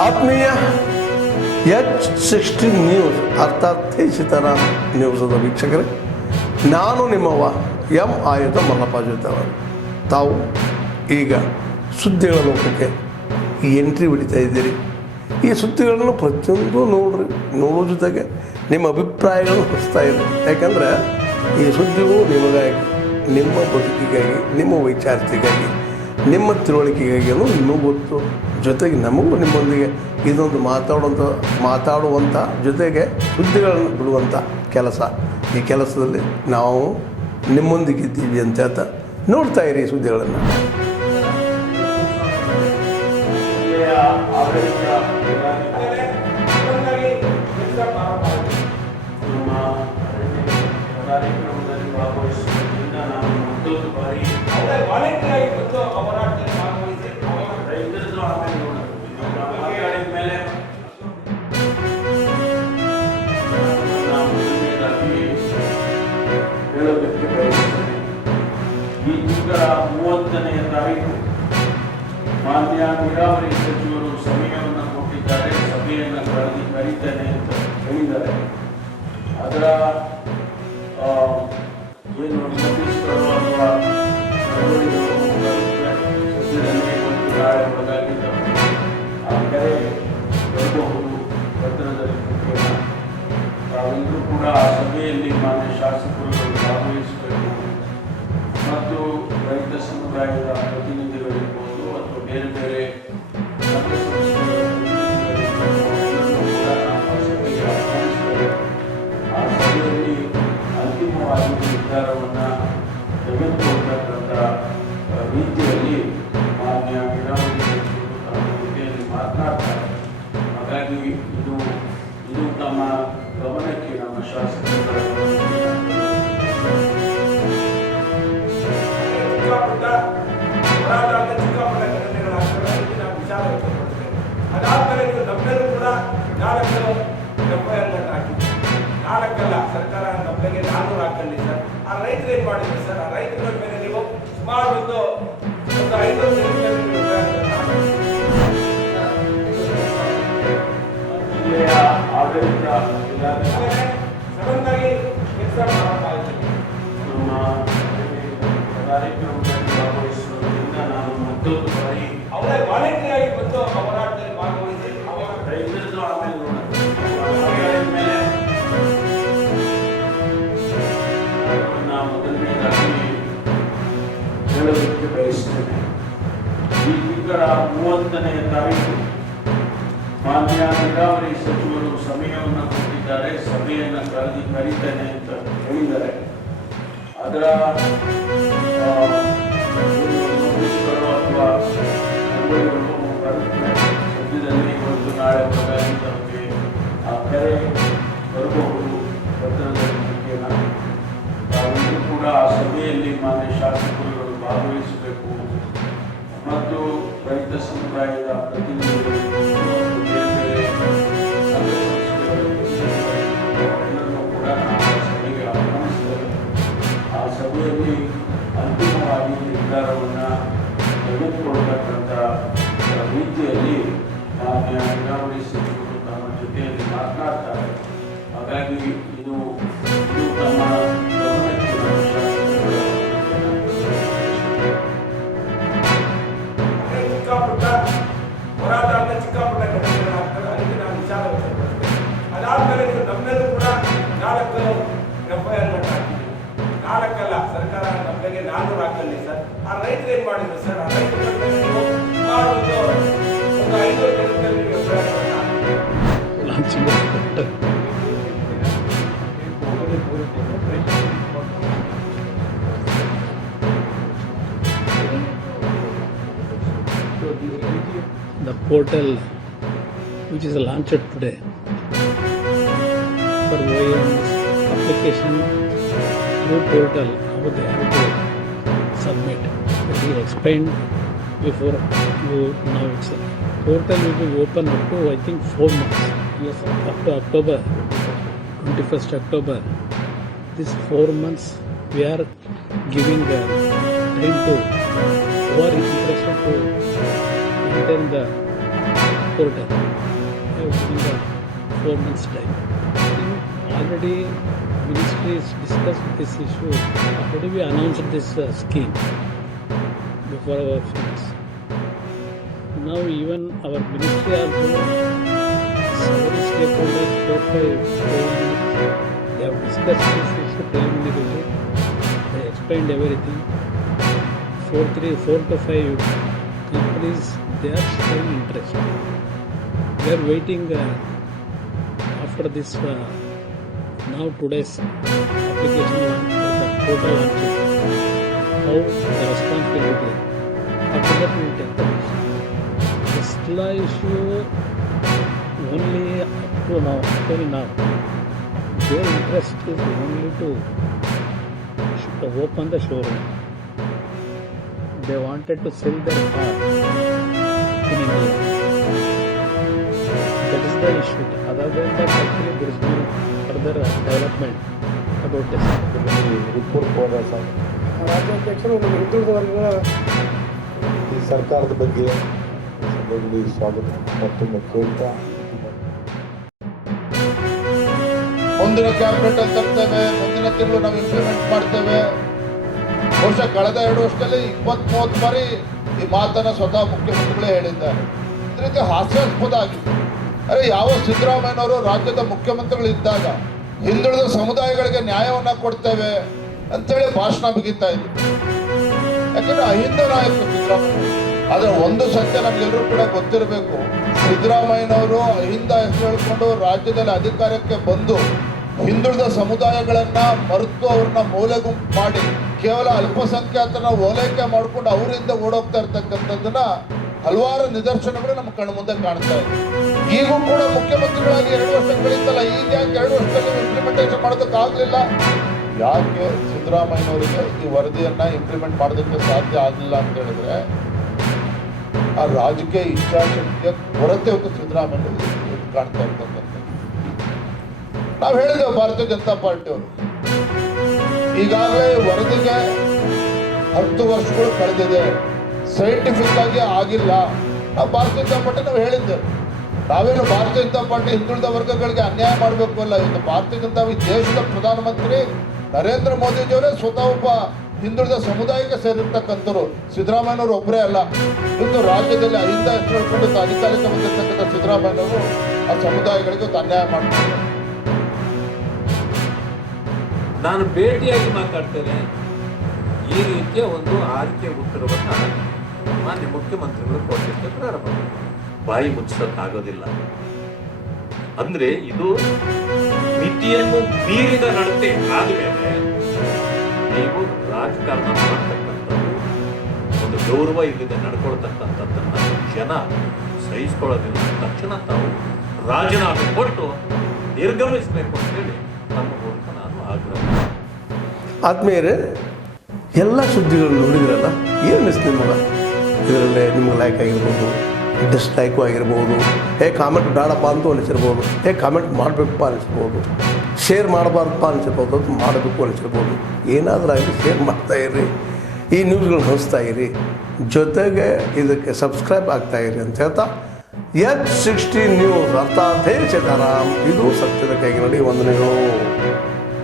ಆತ್ಮೀಯ H16 news ಅರ್ಥಾತ್ ಸೀತಾರಾಮ್ ನ್ಯೂಸದ ವೀಕ್ಷಕರೇ, ನಾನು ನಿಮ್ಮವ ಎಂ ಆಯುಧ ಮಲ್ಲಪ್ಪ ಜೊತೆವರು. ತಾವು ಈಗ ಸುದ್ದಿಗಳ ಲೋಕಕ್ಕೆ ಎಂಟ್ರಿ ಹೊಡಿತಾ ಇದ್ದೀರಿ. ಈ ಸುದ್ದಿಗಳನ್ನು ಪ್ರತಿಯೊಂದು ನೋಡೋ ಜೊತೆಗೆ ನಿಮ್ಮ ಅಭಿಪ್ರಾಯಗಳನ್ನು ಹೊಸ್ತಾ ಇರಿ. ಯಾಕಂದರೆ ಈ ಸುದ್ದಿಗಳು ನಿಮಗಾಗಿ, ನಿಮ್ಮ ಬದುಕಿಗಾಗಿ, ನಿಮ್ಮ ವೈಚಾರಿಕೆಗಾಗಿ, ನಿಮ್ಮ ತಿಳುವಳಿಕೆಗಾಗಿಯೂ ಇನ್ನೂ ಗೊತ್ತು. ಜೊತೆಗೆ ನಮಗೂ ನಿಮ್ಮೊಂದಿಗೆ ಇದೊಂದು ಮಾತಾಡುವಂಥ ಜೊತೆಗೆ ಸುದ್ದಿಗಳನ್ನು ಬಿಡುವಂಥ ಕೆಲಸ. ಈ ಕೆಲಸದಲ್ಲಿ ನಾವು ನಿಮ್ಮೊಂದಿಗಿದ್ದೀವಿ ಅಂತ ಹೇಳ್ತಾ ನೋಡ್ತಾ ಇರಿ ಸುದ್ದಿಗಳನ್ನು. ಕಾರ್ಯಕ್ರಮದಲ್ಲಿ ಭಾಗವಹಿಸುವುದರಿಂದ ನಾವು ಮತ್ತೊಂದು ಬಾರಿ ವಾಲಂಟಿಯರ್ ಬಂದು ಹೋರಾಟದಲ್ಲಿ ಭಾಗವಹಿಸಿ ರೈತರದ್ದು ಆಮೇಲೆ ಮಾತಾಡಿದ ಮೇಲೆ ನಾವು ಹೇಳೋದಕ್ಕೆ ಬಯಸುತ್ತೇನೆ. ಈ ತಿಂಗಳ 30ನೇ ತಾರೀಕು ಮಾನ್ಯ ನೀರಾವರಿ ಸಚಿವರು ಸಮಯವನ್ನು ಕೊಟ್ಟಿದ್ದಾರೆ, ಸಭೆಯನ್ನು ಕರೀತೇನೆ ಅಂತ ಹೇಳಿದ್ದಾರೆ. ಅದರ ಏನು ನೋಟಿಸ್ಗಳು ಅಥವಾ ಸದ್ಯದಲ್ಲಿ ಒಂದು ನಾಳೆ ಒಳಗಾಗಿ ಆ ಕರೆ ಬರಬಹುದು ಪತ್ರದಲ್ಲಿ. ತಾವೆಲ್ಲರೂ ಕೂಡ ಆ ಸಭೆಯಲ್ಲಿ ಮಾನ್ಯ ಶಾಸಕರುಗಳು ಭಾಗವಹಿಸಬೇಕು ಮತ್ತು ರೈತ ಸಮುದಾಯದ ಪ್ರತಿನಿಧಿಗಳಿರ್ಬೋದು ಅಥವಾ ಬೇರೆ ಬೇರೆ ಸಂಘ ಸಂಸ್ಥೆಗಳ ಪ್ರತಿನಿಧಿಗಳಿರ್ಬೋದು ಕೂಡ ನಾವು ಆ ಸಭೆಗೆ ಆಹ್ವಾನಿಸ್ತೇವೆ. ಆ ಸಭೆಯಲ್ಲಿ ಅಂತಿಮವಾಗಿ ನಿರ್ಧಾರವನ್ನು ತೆಗೆದುಕೊಳ್ಳತಕ್ಕಂಥ ರೀತಿಯಲ್ಲಿ ಮಾನ್ಯ ನೀರಾವರಿ ಸಚಿವರು ತಮ್ಮ ಜೊತೆಯಲ್ಲಿ ಮಾತನಾಡ್ತಾರೆ. ಹಾಗಾಗಿ ಇದು ತಮ್ಮ ಗಮನಕ್ಕೆ ನಮ್ಮ ಶಾಸಕರ ಅದಾದ್ಮೇಲೆ ನಮ್ಮೆಲ್ಲೂ ಕೂಡ 4 ಎಫ್ಐಆರ್ ಹಾಕಿದ್ರು. 4 ಸರ್ಕಾರ ನಮ್ಮೆಗೆ 400 ಹಾಕಲಿ ಸರ್. ಆ ರೈತರು ಏನ್ ಮಾಡಿದ್ರು ಸರ್? ಆ ರೈತರ ಮೇಲೆ ನೀವು ಸುಮಾರು ಒಂದು 500 ಜಿಲ್ಲೆಯ ಆಡಳಿತ ಸಡನ್ ಆಗಿ ಎಕ್ಸಾಮ್ ನಮ್ಮ ಕಾರ್ಯಕ್ರಮದಲ್ಲಿ ಭಾಗವಹಿಸುವುದರಿಂದ ನಾನು ಮತ್ತೊಂದು ಬಾರಿ ಅವರೇ ವಾಲಂಟಿಯರ್ ಆಗಿ ಬಂದು ಹೋರಾಟದಲ್ಲಿ ಭಾಗವಹಿಸಿ ರೈತರದ್ದು ಆಮೇಲೆ ನೋಡಿದ ಮೇಲೆ ನಾನು ಮೊದಲನೇದಾಗಿ ಹೇಳೋದಕ್ಕೆ ಬಯಸುತ್ತೇನೆ. ಈ ತಿಂಗಳ 30ನೇ ತಾರೀಕು ಮಾನ್ಯ ನೀರಾವರಿ ಸಚಿವರು ಸಮಯವನ್ನು ಕೊಟ್ಟಿದ್ದಾರೆ, ಸಭೆಯನ್ನು ಕರೀತೇನೆ ಅಂತ ಹೇಳಿದ್ದಾರೆ. ಅದರ ನೋಟಿಸ್ಗಳು ಅಥವಾ ಸದ್ಯದಲ್ಲಿ ಒಂದು ನಾಳೆ ಒಳಗಾಗಿ ನಮಗೆ ಆ ಕರೆ ಬರಬಹುದು ಪತ್ರದಲ್ಲಿ ಮುಖೇನ. ತಾವೆಲ್ಲರೂ ಕೂಡ ಆ ಸಭೆಯಲ್ಲಿ ಮಾನ್ಯ ಶಾಸಕರುಗಳು ಭಾಗವಹಿಸಬೇಕು ಮತ್ತು ರೈತ ಸಮುದಾಯದ ಪ್ರತಿನಿಧಿಗಳು ಬೇರೆ ಬೇರೆ ಸಂಘ ಸಂಸ್ಥೆಗಳ ಪ್ರತಿನಿಧಿಗಳೆಲ್ಲರನ್ನೂ ಕೂಡ ನಾವು ಆ ಸಭೆಗೆ ಆಹ್ವಾನಿಸ್ತೇವೆ. ಆ ಸಭೆಯಲ್ಲಿ ಅಂತಿಮವಾಗಿ ನಿರ್ಧಾರವನ್ನು ತೆಗೆದುಕೊಳ್ಳತಕ್ಕಂಥ ರೀತಿಯಲ್ಲಿ ಮಾನ್ಯ ನೀರಾವರಿ ಸಚಿವರು ತಮ್ಮ ಜೊತೆಯಲ್ಲಿ ಮಾತನಾಡ್ತಾರೆ. ಹಾಗಾಗಿ ಇದು ತಮ್ಮ ಗಮನಕ್ಕೆ ನಮ್ಮ ಶಾಸಕರ ಚಿಕ್ಕಪುಟ್ಟ ಹೋರಾಟ ಅಂದ್ರೆ ಚಿಕ್ಕಪುಟ್ಟ ಘಟನೆಗಳಾಗ್ತವೆ. ಅದಕ್ಕೆ ನಾವು ವಿಚಾರ ವ್ಯಕ್ತಪಡಿಸ್ತೇವೆ. ಅದಾದ್ಮೇಲೆ ನಮ್ಮೆಲ್ಲೂ ಕೂಡ 4 ಎಫ್ಐಆರ್ ಹಾಕಿದ್ರು. 4 ಸರ್ಕಾರ ನಮ್ಮೆಗೆ 400 ಹಾಕಲಿ ಸರ್. ಆ ರೈತರು ಏನ್ ಮಾಡಿದ್ರು ಸರ್? ಆ ರೈತರ ಮೇಲೆ ನೀವು ಸುಮಾರು ಒಂದು 500 ಜನರಲ್ಲಿ FIR the portal which is launched today for OEM's application through portal, how they have to submit. That we explained before you now itself. Portal will be open up to I think 4 months. Yes, up to October, 21st October. These 4 months we are giving the time to who are interested to enter the portal. Within the 4 months' time. I think already ministry is discussed this issue. Already we announced this scheme before our friends. Now even our ministry also, several stakeholders, 4-5, they have discussed this issue preliminarily. They explained everything. 4 to 5 companies, they are showing interest. We are waiting after this now today's application for the portal launching. How the response will be there. After that we will take the decision. The Stila issue only up to now, till now, their interest is only to open the showroom. They wanted to sell their car in India. That is the issue. Other than that, actually there is no further development about this. ರಾಜ್ಯಾಧ್ಯಕ್ಷರು ನಮ್ಮ ಹಿಂದುಳಿದ ವರ್ಗ ಈ ಸರ್ಕಾರದ ಬಗ್ಗೆ ಸಭೆಯಲ್ಲಿ ಸ್ವಾಗತ ಮತ್ತೊಮ್ಮೆ ಕೇಳ್ತಾ ಮುಂದಿನ ಕ್ಯಾಬಿನೆಟ್ ಅಲ್ಲಿ ತರ್ತೇವೆ, ಮುಂದಿನ ತಿಂಗಳು ನಾವು ಇಂಪ್ಲಿಮೆಂಟ್ ಮಾಡ್ತೇವೆ. ಬಹುಶಃ ಕಳೆದ 2 ವರ್ಷದಲ್ಲಿ 20-30 ಬಾರಿ ಈ ಮಾತನ್ನ ಸ್ವತಃ ಮುಖ್ಯಮಂತ್ರಿಗಳೇ ಹೇಳಿದ್ದಾರೆ. ಇದ್ರ ರೀತಿ ಹಾಸ್ಯಾಸ್ಪದ ಆಗಿದೆ. ಅರೆ ಯಾವ ಸಿದ್ದರಾಮಯ್ಯನವರು ರಾಜ್ಯದ ಮುಖ್ಯಮಂತ್ರಿಗಳಿದ್ದಾಗ ಹಿಂದುಳಿದ ಸಮುದಾಯಗಳಿಗೆ ನ್ಯಾಯವನ್ನ ಕೊಡ್ತೇವೆ ಅಂತೇಳಿ ಭಾಷಣ ಬಿಗಿತಾ ಇದ್ರು. ಯಾಕಂದ್ರೆ ಅಹಿಂದ ನಾಯಕರು ಸಿದ್ದರಾಮಯ್ಯ. ಆದ್ರೆ ಒಂದು ಸತ್ಯ ನಮ್ಗೆಲ್ಲರೂ ಕೂಡ ಗೊತ್ತಿರಬೇಕು, ಸಿದ್ದರಾಮಯ್ಯನವರು ಅಹಿಂದ ಹೆಸರು ಹೇಳ್ಕೊಂಡು ರಾಜ್ಯದಲ್ಲಿ ಅಧಿಕಾರಕ್ಕೆ ಬಂದು ಹಿಂದುಳಿದ ಸಮುದಾಯಗಳನ್ನ ಮರೆತು ಅವ್ರನ್ನ ಮೂಲೆ ಗುಂಪು ಮಾಡಿ ಕೇವಲ ಅಲ್ಪಸಂಖ್ಯಾತರನ್ನ ಓಲೈಕೆ ಮಾಡ್ಕೊಂಡು ಅವರಿಂದ ಓಡೋಗ್ತಾ ಇರ್ತಕ್ಕಂಥದ್ದನ್ನ ಹಲವಾರು ನಿದರ್ಶನಗಳು ನಮ್ಮ ಕಣ್ಣು ಮುಂದೆ ಕಾಣ್ತಾ ಇದೆ. ಈಗೂ ಕೂಡ ಮುಖ್ಯಮಂತ್ರಿಗಳಾಗಿ 2 ವರ್ಷ ಕಳೀತಲ್ಲ, ಈಗ ಯಾಕೆ 2 ವರ್ಷದಲ್ಲಿ ಇಂಪ್ಲಿಮೆಂಟೇಷನ್ ಮಾಡೋದಕ್ಕಾಗಲಿಲ್ಲ? ಯಾಕೆ ಸಿದ್ದರಾಮಯ್ಯನವರಿಗೆ ಈ ವರದಿಯನ್ನ ಇಂಪ್ಲಿಮೆಂಟ್ ಮಾಡೋದಕ್ಕೆ ಸಾಧ್ಯ ಆಗಲಿಲ್ಲ ಅಂತ ಹೇಳಿದ್ರೆ ಆ ರಾಜಕೀಯ ಇಚ್ಛಾಶಕ್ತಿಯ ಕೊರತೆ ಒಂದು ಸಿದ್ದರಾಮಯ್ಯ ಕಾಣ್ತಾ ಇರ್ತಕ್ಕಂಥ. ನಾವು ಹೇಳಿದೆವು ಭಾರತೀಯ ಜನತಾ ಪಾರ್ಟಿಯವರು ಈಗಾಗಲೇ ವರದಿಗೆ 10 ವರ್ಷಗಳು ಕಳೆದಿದೆ, ಸೈಂಟಿಫಿಕ್ ಆಗಿ ಆಗಿಲ್ಲ. ನಾವು ಭಾರತೀಯ ಜನತಾ ಪಾರ್ಟಿ ನಾವು ಹೇಳಿದ್ದೇವೆ, ನಾವೇನು ಭಾರತೀಯ ಜನತಾ ಪಾರ್ಟಿ ಹಿಂದುಳಿದ ವರ್ಗಗಳಿಗೆ ಅನ್ಯಾಯ ಮಾಡಬೇಕು ಅಲ್ಲ. ಇವತ್ತು ಭಾರತೀಯ ಜನತಾ ಈ ದೇಶದ ಪ್ರಧಾನಮಂತ್ರಿ ನರೇಂದ್ರ ಮೋದಿಜಿಯವರೇ ಸ್ವತಃ ಒಬ್ಬ ಹಿಂದುಳಿದ ಸಮುದಾಯಕ್ಕೆ ಸೇರಿರ್ತಕ್ಕಂಥವ್ರು. ಸಿದ್ದರಾಮಯ್ಯನವರು ಒಬ್ಬರೇ ಅಲ್ಲ, ಇವತ್ತು ರಾಜ್ಯದಲ್ಲಿ ಅಹಿಂದ ಹೆಸರು ಹೇಳ್ಕೊಂಡು ಅಧಿಕಾರಕ್ಕೆ ಬಂದಿರ್ತಕ್ಕಂಥ ಸಿದ್ದರಾಮಯ್ಯನವರು ಆ ಸಮುದಾಯಗಳಿಗೆ ಒಂದು ಅನ್ಯಾಯ ಮಾಡ್ತಾರೆ. ನಾನು ಭೇಟಿಯಾಗಿ ಮಾತಾಡ್ತೇನೆ. ಈ ರೀತಿಯ ಒಂದು ಆರ್ಕೆ ಉತ್ತರವನ್ನು ಮಾನ್ಯ ಮುಖ್ಯಮಂತ್ರಿಗಳು ಕೊಡಲಿಕ್ಕೆ ಪ್ರಾರಂಭ ಬಾಯಿ ಮುಚ್ಚಕ್ಕಾಗೋದಿಲ್ಲ. ಅಂದ್ರೆ ಇದು ಮಿತಿಯನ್ನು ಮೀರಿದ ನಡತೆ ಆದ್ಮೇಲೆ ನೀವು ರಾಜಕಾರಣ ಮಾಡ್ತಕ್ಕಂಥದ್ದು ಒಂದು ಗೌರವ ಇಲ್ಲದೆ ನಡ್ಕೊಳ್ತಕ್ಕಂಥದ್ದನ್ನ ಜನ ಸಹಿಸ್ಕೊಳ್ಳೋದಿಲ್ಲ. ತಕ್ಷಣ ತಾವು ರಾಜೀನಾಮೆ ಕೊಟ್ಟು ನಿರ್ಗಮಿಸಬೇಕು ಅಂತೇಳಿ ನಮ್ಮ ಮೂಲಕ ನಾನು ಆಗ್ರಹ. ಆದ್ಮೇಲೆ ಎಲ್ಲ ಸುದ್ದಿಗಳನ್ನು ನೋಡಿದ್ರಲ್ಲ, ಏನು ಅನಿಸ್ತು ನಿಮಗೆ? ಇದರಲ್ಲೇ ನಿಮ್ಗೆ ಲೈಕ್ ಆಗಿರ್ಬೋದು, ಡಿಸ್ಲೈಕು ಆಗಿರ್ಬೋದು, ಕಾಮೆಂಟ್ ಬೇಡಪ್ಪ ಅಂತೂ ಅನಿಸಿರ್ಬೋದು, ಕಾಮೆಂಟ್ ಮಾಡಬೇಕಪ್ಪ ಅನಿಸಿರ್ಬೋದು, ಶೇರ್ ಮಾಡಬಾರ್ದಪ್ಪ ಅನಿಸಿರ್ಬೋದು, ಅದು ಮಾಡಬೇಕು ಅನಿಸಿರ್ಬೋದು. ಏನಾದರೂ ಆಗಿ ಶೇರ್ ಮಾಡ್ತಾಯಿರಿ, ಈ ನ್ಯೂಸ್ಗಳನ್ನ ಹಂಚ್ತಾ ಇರಿ, ಜೊತೆಗೆ ಇದಕ್ಕೆ ಸಬ್ಸ್ಕ್ರೈಬ್ ಆಗ್ತಾಯಿರಿ ಅಂತ ಹೇಳ್ತಾ H16 ನ್ಯೂಸ್ ಅರ್ಥಾತ್ ಹೇ ಸೀತಾರಾಮ್, ಇದು ಸತ್ಯದ ಕೈಗೆ ನಡಿ. ವಂದನೆಗಳು.